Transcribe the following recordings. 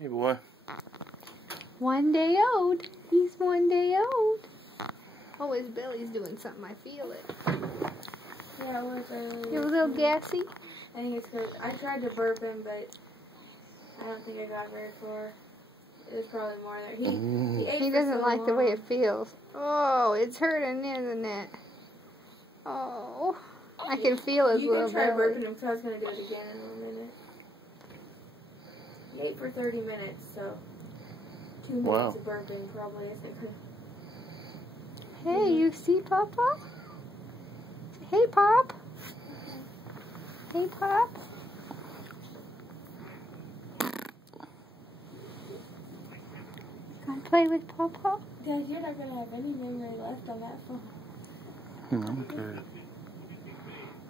Hey, boy. 1 day old. He's 1 day old. Oh, his belly's doing something. I feel it. Yeah, it was early. It was a little gassy. I think it's because I tried to burp him, but I don't think I got very far. It was probably more there. He ate He for doesn't so like the way long. it feels. Oh, it's hurting, isn't it? Oh, I can feel his You little can try belly. burping him, because I was going to do it again in a minute. He ate for 30 minutes, so 2 minutes Wow. of burping probably isn't good. Hey, you see Papa? Hey, Pop. Hey, Pop. Gonna play with Papa? Dad, you're not going to have any memory left on that phone. Okay.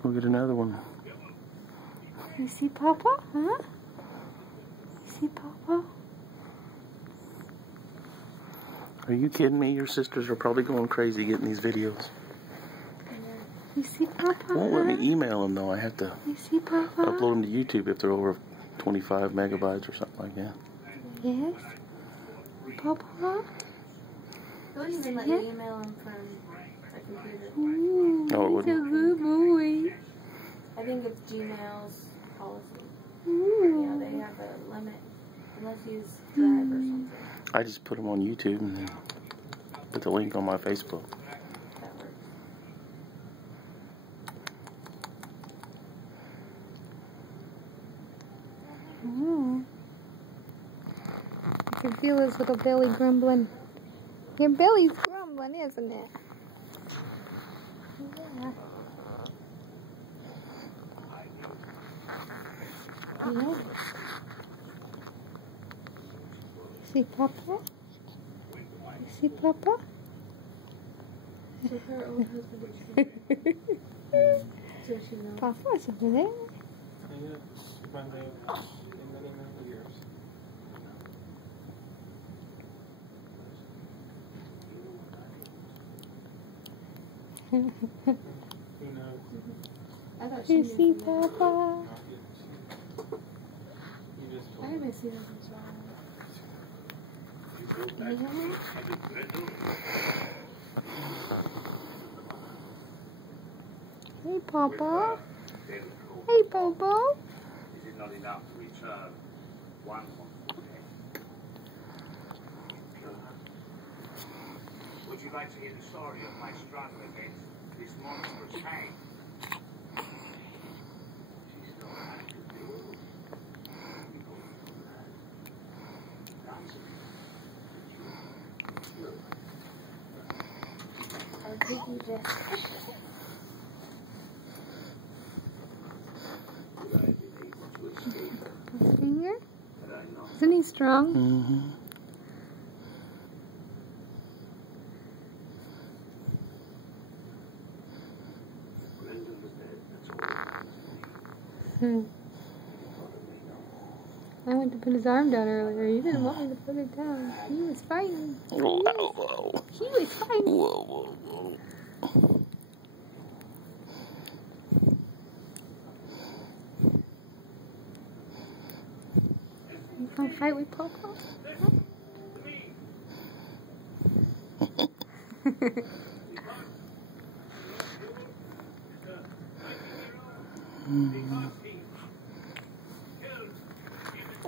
We'll get another one. You see Papa? Huh? You see Papa? Are you kidding me? Your sisters are probably going crazy getting these videos. You see Papa? Won't let Huh? me email them though. I have to You see Papa? upload them to YouTube if they're over 25 megabytes or something like that. Yes. Papa? It wouldn't even let Yeah. you email him from a computer. Ooh, Oh, it he's a wouldn't. good boy. I think it's Gmail's policy. Ooh. Yeah, they have a limit. Unless you use Drive or something. I just put them on YouTube and then put the link on my Facebook. That works. Ooh. I can feel his little belly grumbling. Your belly's grumbling, isn't it? Yeah. Yeah. See Papa? You see Papa? So her old husband is so she knows. Papa's over there. One day in many, many years. Who knows? I thought she You knew see from that. Papa? You just I told haven't seen him since Hey Papa. Hey Bobo. Is it not enough to return one monster dead? Would you like to hear the story of my struggle against this monstrous hag? She still has to do. I'll take you just. Would I have been able to escape her Finger? had I not? Isn't he strong? Mm-hmm. Brendan was dead, that's all that matters to me. He thought of me no more. I went to put his arm down earlier. You didn't want me to put it down. He was fighting. Whoa, whoa, He was fighting. whoa, whoa, whoa. You gonna fight with Popo?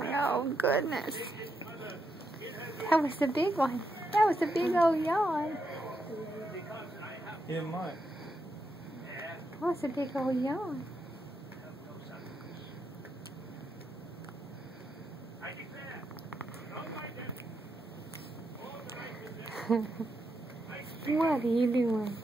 Oh goodness. That was the big one. That was the big old yawn. He didn't mind. That was a big old yawn. I declare, on my death, all that I possess, What are you doing?